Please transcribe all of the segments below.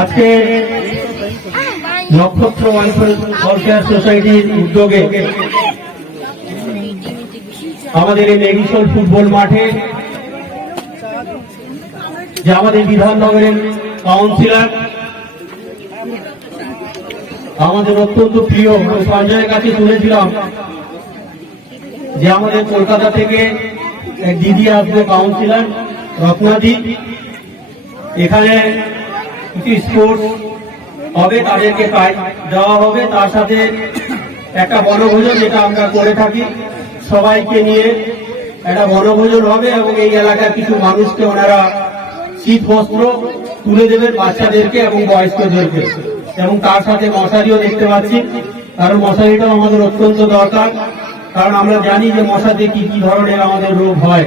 আজকে নক্ষত্র ওয়েলফেয়ার সোসাইটির উদ্যোগে আমাদের এই ফুটবল মাঠে যে আমাদের বিধাননগরের কাউন্সিলর, আমাদের অত্যন্ত প্রিয় সঞ্জয়ের কাছে তুলেছিলাম যে আমাদের কলকাতা থেকে দিদি আসবে কাউন্সিলর, রত্নাদি। এখানে কিছু স্পোর্টস হবে, তাদেরকে প্রাইজ দেওয়া হবে। তার সাথে একটা বনভোজন যেটা আমরা করে থাকি। সবাইকে নিয়ে একটা বনভোজন হবে এবং এই এলাকার কিছু মানুষকে ওনারা শীত বস্ত্র তুলে দেবেন বাচ্চাদেরকে এবং বয়স্কদেরকে। এবং তার সাথে মশারিও দেখতে পাচ্ছি। কারণ মশারিটাও আমাদের অত্যন্ত দরকার। কারণ আমরা জানি যে মশাতে কি কি ধরনের আমাদের রোগ হয়।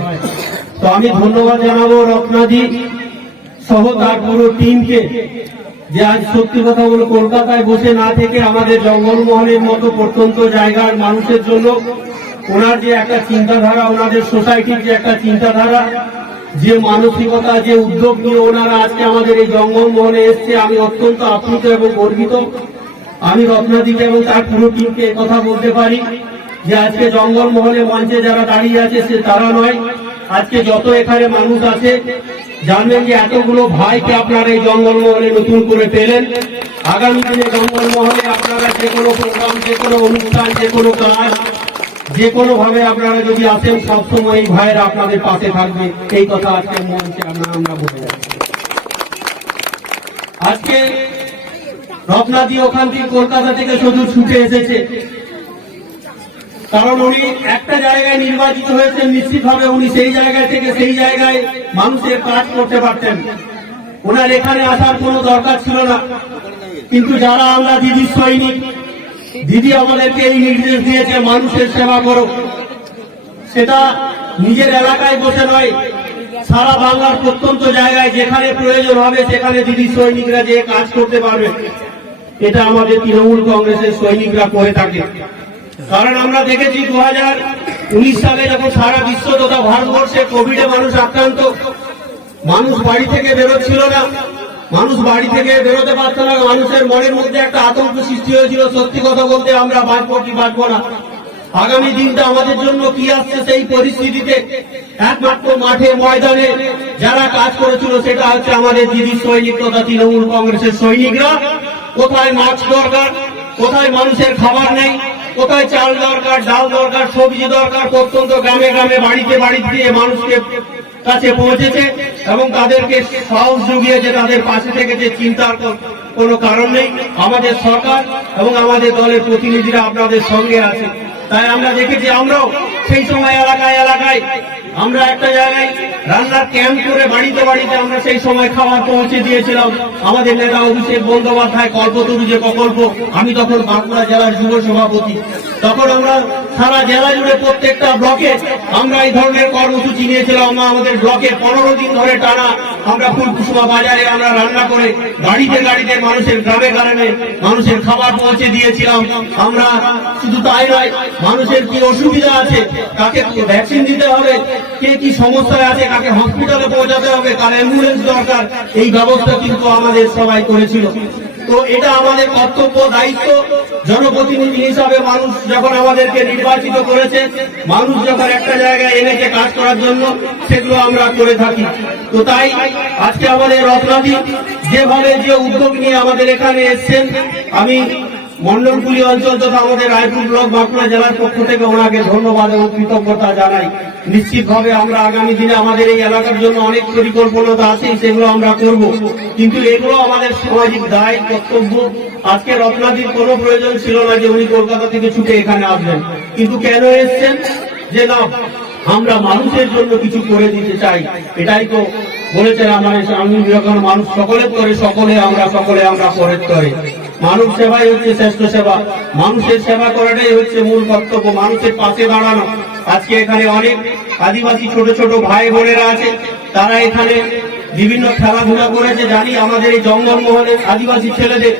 তো আমি ধন্যবাদ জানাব রত্নাদি। সহ তার পুরো টিমকে যে আজ সত্যি কথা বলে কলকাতায় বসে না থেকে আমাদের জঙ্গলমহলের মতো প্রত্যন্ত জায়গার মানুষের জন্য ওনার যে একটা চিন্তাধারা, ওনাদের সোসাইটির যে একটা চিন্তাধারা, যে মানসিকতা, যে উদ্যোগ নিয়ে ওনারা আজকে আমাদের এই জঙ্গলমহলে এসছে, আমি অত্যন্ত আপ্লুত এবং গর্বিত। আমি রত্নাদিকে এবং তার পুরো টিমকে কথা বলতে পারি যে আজকে জঙ্গলমহলে মঞ্চে যারা দাঁড়িয়ে আছে সে তারা নয়। আজকে যত এখানে মানুষ আছে জানবেন যে এতগুলো ভাইকে আপনারা এই জঙ্গলমহলে নতুন করে পেলেন। আগামী দিনে জঙ্গলমহলে আপনারা যে কোনো প্রোগ্রাম, যে কোনো অনুষ্ঠান, যে কোনো কাজ, যে কোনো ভাবে আপনারা যদি আসেন সবসময় এই ভাইয়েরা আপনাদের পাশে থাকবে। এই কথা আজকে মঞ্চে আমরা আমরা বলে আজকে রত্নাদি ওখান থেকে কলকাতা থেকে শুধু ছুটে এসেছে। কারণ উনি একটা জায়গায় নির্বাচিত হয়েছেন, নিশ্চিতভাবে উনি সেই জায়গা থেকে সেই জায়গায় মানুষের কাজ করতে পারতেন। ওনার এখানে আসার কোনো দরকার ছিল না। কিন্তু যারা আমরা দিদি সৈনিক, দিদি আমাদেরকে এই নির্দেশ দিয়েছে, মানুষের সেবা করো। সেটা নিজের এলাকায় বসে নয়, সারা বাংলার প্রত্যন্ত জায়গায় যেখানে প্রয়োজন হবে, সেখানে দিদি সৈনিকরা যে কাজ করতে পারবে। এটা আমাদের তৃণমূল কংগ্রেসের সৈনিকরা করে থাকে। কারণ আমরা দেখেছি দু উনিশ সালে যখন সারা বিশ্ব তথা ভারতবর্ষে কোভিডে মানুষ আক্রান্ত, মানুষ বাড়ি থেকে বেরোচ্ছিল না, মানুষ বাড়ি থেকে বেরোতে পারতো না, মানুষের মনের মধ্যে একটা আতঙ্ক সৃষ্টি হয়েছিল, সত্যি কথা বলতে আমরা বাঁচবো কি বাঁচবো না। আগামী দিনটা আমাদের জন্য কি আসছে সেই পরিস্থিতিতে, একমাত্র মাঠে, ময়দানে যারা কাজ করেছিল সেটা হচ্ছে আমাদের দিদি সৈনিক তথা তৃণমূল কংগ্রেসের সৈনিকরা। কোথায় মাছ দরকার, কোথায় মানুষের খাবার নেই কোথায় চাল দরকার, ডাল দরকার, সবজি দরকার, প্রত্যন্ত গ্রামে গ্রামে বাড়িতে বাড়ি দিয়ে মানুষকে কাছে পৌঁছেছে এবং তাদেরকে সাহস জুগিয়েছে, তাদের পাশে থেকে যে চিন্তার কোনো কারণ নেই। আমাদের সরকার এবং আমাদের দলের প্রতিনিধিরা আপনাদের সঙ্গে আছে। তাই আমরা দেখেছি আমরাও সেই সময় এলাকায় এলাকায় আমরা একটা জায়গায় রান্নার ক্যাম্প করে বাড়িতে বাড়িতে আমরা সেই সময় খাবার পৌঁছে দিয়েছিলাম। আমাদের নেতা অভিষেক বন্দ্যোপাধ্যায় কল্পতরু যে প্রকল্প, আমি তখন বাঁকুড়া জেলার যুব সভাপতি। তখন আমরা সারা জেলা জুড়ে প্রত্যেকটা ব্লকে আমরা এই ধরনের কর্মসূচি নিয়েছিলাম। আমাদের ব্লকে পনেরো দিন ধরে টানা আমরা ফুলকুসুমা বাজারে আমরা রান্না করে গাড়িতে গাড়িতে মানুষের গ্রামে গ্রামে মানুষের খাবার পৌঁছে দিয়েছিলাম। আমরা শুধু তাই নয়, মানুষের কি অসুবিধা আছে, কাকে ভ্যাকসিন দিতে হবে, কে কি সমস্যায় আছে, কাকে হসপিটালে পৌঁছাতে হবে, কার অ্যাম্বুলেন্স দরকার, এই ব্যবস্থা কিন্তু আমাদের সবাই করেছিল। তো এটা আমাদের কর্তব্য, দায়িত্ব। জনপ্রতিনিধি হিসাবে মানুষ যখন আমাদেরকে নির্বাচিত করেছে, মানুষ যখন একটা জায়গায় এনেছে কাজ করার জন্য, সেগুলো আমরা করে থাকি। তো তাই আজকে আমাদের রত্নাদি যেভাবে যে উদ্যোগ নিয়ে আমাদের এখানে এসছেন, আমি মন্ডলপুলি অঞ্চল তথা আমাদের রায়পুর ব্লক বাঁকুড়া জেলার পক্ষ থেকে ওনাকে ধন্যবাদ এবং কৃতজ্ঞতা জানাই। নিশ্চিতভাবে আমরা আগামী দিনে আমাদের এই এলাকার জন্য অনেক পরিকল্পনা আছে, সেগুলো আমরা করব। কিন্তু এগুলো আমাদের সামাজিক দায়, কর্তব্য। আজকে রত্নাদির কোনো প্রয়োজন ছিল না যে উনি কলকাতা থেকে ছুটে এখানে আসবেন। কিন্তু কেন এসছেন? যে না আমরা মানুষের জন্য কিছু করে দিতে চাই। এটাই তো বলেছেন আমাদের স্বামী বিবেকানন্দ মানুষ, সকলে করে, সকলে আমরা সকলে আমরা পরের তরে। মানুষ সেবাই হচ্ছে শ্রেষ্ঠ সেবা। মানুষের সেবা করাটাই হচ্ছে মূল কর্তব্য, মানুষের পাশে দাঁড়ানো। আজকে এখানে অনেক আদিবাসী ছোট ছোট ভাই বোনেরা আছে, তারা এখানে বিভিন্ন খেলাধুলা করেছে, জানি আমাদের এই জঙ্গলমহলের আদিবাসী ছেলেদের,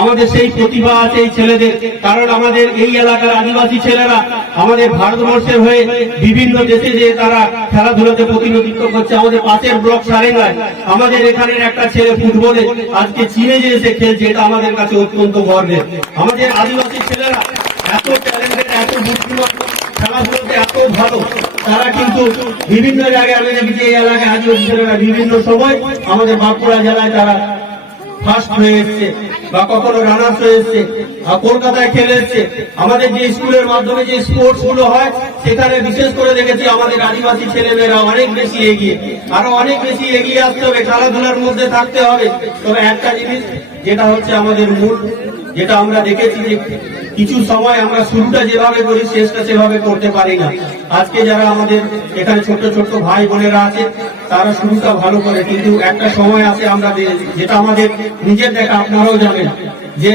আমাদের সেই প্রতিভা আছে এই ছেলেদের। কারণ আমাদের এই এলাকার আদিবাসী ছেলেরা আমাদের ভারতবর্ষের হয়ে বিভিন্ন দেশে যে তারা খেলাধুলাতে প্রতিনিধিত্ব করছে, আমাদের পাশের ব্লক সারেঙ্গায়। আমাদের এখানের একটা ছেলে ফুটবলে আজকে চীনে যে এসে খেলছে, এটা আমাদের কাছে অত্যন্ত গর্বের। আমাদের আদিবাসী ছেলেরা এত ট্যালেন্টেড এত বুদ্ধিমান খেলাধুলাতে এত ভালো। তারা কিন্তু বিভিন্ন জায়গায় আমি দেখি এই এলাকায় আদিবাসী ছেলেরা বিভিন্ন সময় আমাদের বাঁকুড়া জেলায় তারা ফার্স্ট হয়ে এসছে বা কখনো রানার্স হয়ে এসছে কলকাতায় খেলে এসছে। আমাদের যে স্কুলের মাধ্যমে যে স্পোর্টসগুলো হয়, সেখানে বিশেষ করে দেখেছি আমাদের আদিবাসী ছেলেমেয়েরা অনেক বেশি এগিয়ে। আরও অনেক বেশি এগিয়ে আসতে হবে, খেলাধুলার মধ্যে থাকতে হবে। তবে একটা জিনিস, যেটা হচ্ছে আমাদের মূল যেটা আমরা দেখেছি যে কিছু সময় আমরা শুরুটা যেভাবে করি, শেষটা সেভাবে করতে পারি না। আজকে যারা আমাদের এখানে ছোট ছোট ভাই বোনেরা আছে, তারা শুরুটা ভালো করে, কিন্তু একটা সময় আছে আমরা যেটা আমাদের নিজের দেখা, আপনারাও জানেন যে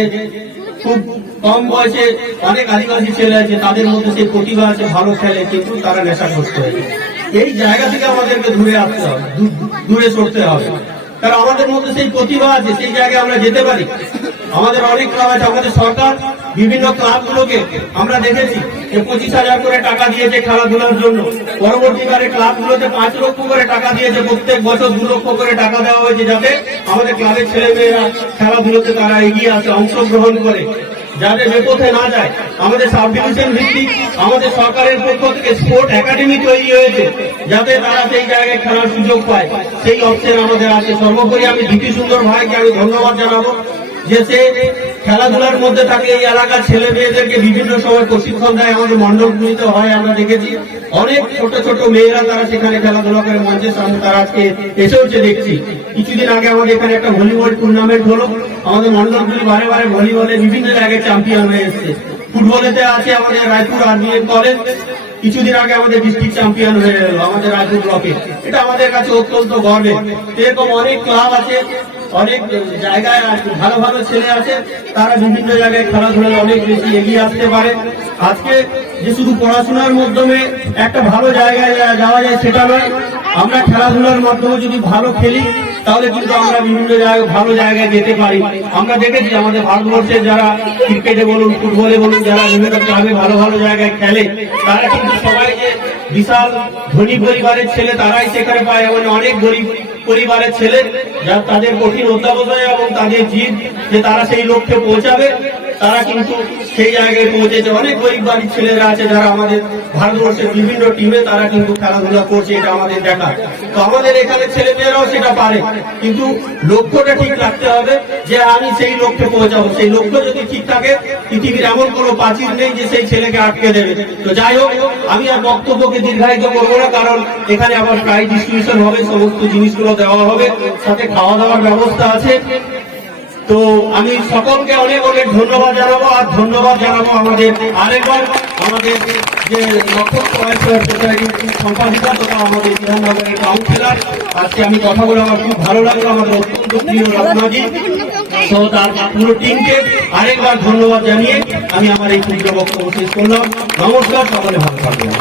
খুব কম বয়সে অনেক আদিবাসী ছেলে আছে, তাদের মধ্যে সেই প্রতিভা আছে, ভালো খেলে, কিন্তু তারা নেশাগ্রস্ত হয়ে। যায়। এই জায়গা থেকে আমাদেরকে দূরে আসতে হবে দূরে সরতে হবে। কারণ আমাদের মধ্যে সেই প্রতিভা আছে, সেই জায়গায় আমরা যেতে পারি। আমাদের অনেক ক্লাব আছে, আমাদের সরকার, বিভিন্ন ক্লাবগুলোকে আমরা দেখেছি যে পঁচিশ হাজার করে টাকা দিয়েছে খেলাধুলার জন্য। পরবর্তীকালে ক্লাবগুলোতে পাঁচ লক্ষ করে টাকা দিয়েছে, প্রত্যেক বছর দু লক্ষ করে টাকা দেওয়া হয়েছে যাতে আমাদের ক্লাবের ছেলে মেয়েরা খেলাধুলোতে তারা এগিয়ে আসে, অংশগ্রহণ করে, যাতে বিপথে না যায়। আমাদের সাব ডিভিশন ভিত্তিক, আমাদের সরকারের পক্ষ থেকে স্পোর্ট একাডেমি তৈরি হয়েছে, যাতে তারা সেই জায়গায় খেলার সুযোগ পায়। সেই অপশন আমাদের আছে। সর্বোপরি আমি দ্বিতি সুন্দর ভাইকে আমি ধন্যবাদ জানাব। যে সে খেলাধুলার মধ্যে থাকে এই এলাকার ছেলে মেয়েদেরকে বিভিন্ন সময় প্রশিক্ষণ দেয়, আমাদের মন্ডলগুলিতে হয়, আমরা দেখেছি। অনেক ছোট ছোট মেয়েরা তারা সেখানে খেলাধুলা করে মঞ্চের সামনে তারা আজকে এসেওছে দেখছি। কিছুদিন আগে আমাদের এখানে একটা ভলিবল টুর্নামেন্ট হলো। আমাদের মন্ডলগুলি বারে বারে ভলিবলে বিভিন্ন জায়গায় চ্যাম্পিয়ন হয়ে এসছে। ফুটবলেতে আছে আমাদের রায়পুর আর্মিএম কলেজ কিছুদিন আগে আমাদের ডিস্ট্রিক্ট চ্যাম্পিয়ন হয়ে গেল আমাদের রায়পুর ব্লকে এটা আমাদের কাছে অত্যন্ত গর্বের। এরকম অনেক ক্লাব আছে অনেক জায়গায় ভালো ভালো ছেলে আছে, তারা বিভিন্ন জায়গায় খেলাধুলায় অনেক বেশি এগিয়ে আসতে পারে। আজকে যে শুধু পড়াশোনার মাধ্যমে একটা ভালো জায়গায় যাওয়া যায় সেটা নয়, আমরা খেলাধুলার মাধ্যমে যদি ভালো খেলি, তাহলে কিন্তু আমরা বিভিন্ন জায়গায় ভালো জায়গায় যেতে পারি। আমরা দেখেছি আমাদের ভারতবর্ষের যারা ক্রিকেটে বলুন ফুটবলে বলুন, যারা বিভিন্ন ভালো ভালো জায়গায় খেলে, তারা কিন্তু সবাই বিশাল ধনী পরিবারের ছেলে তারাই সেখানে পায় এবং অনেক গরিব পরিবারের ছেলে যা তাদের কঠিন অধ্যাবসায় এবং তাদের জিত যে তারা সেই লক্ষ্যে পৌঁছাবে। তারা কিন্তু সেই জায়গায় পৌঁছেছে। অনেক গরিব বাড়ির ছেলেরা আছে যারা আমাদের ভারতবর্ষের বিভিন্ন টিমে তারা কিন্তু খেলাধুলা করছে, এটা আমাদের দেখা তো আমাদের এখানে ছেলে মেয়েরাও সেটা পারে। কিন্তু লক্ষ্যটা ঠিক রাখতে হবে যে আমি সেই লক্ষ্যে পৌঁছাবো। সেই লক্ষ্য যদি ঠিক থাকে, পৃথিবীর এমন কোনো প্রাচীর নেই যে সেই ছেলেকে আটকে দেবে। তো যাই হোক, আমি আর বক্তব্যকে দীর্ঘায়িত করব না, কারণ এখানে আবার প্রাইজ ডিস্ট্রিবিউশন হবে, সমস্ত জিনিসগুলো দেওয়া হবে, সাথে খাওয়া দাওয়ার ব্যবস্থা আছে। তো আমি সকলকে অনেক অনেক ধন্যবাদ জানাব, আর ধন্যবাদ জানাব আমাদের আরেকবার, আমাদের যে সম্পাদিকা তথা বিধাননগরের কাউন্সিলর আজকে আমি কথা বলে আমার খুব ভালো লাগল, আমাদের অত্যন্ত প্রিয় রত্নাজি তো তার পুরো টিমকে আরেকবার ধন্যবাদ জানিয়ে আমি আমার এই ক্ষুদ্র বক্তব্য শেষ করলাম। নমস্কার, সকলে ভালো থাকবেন।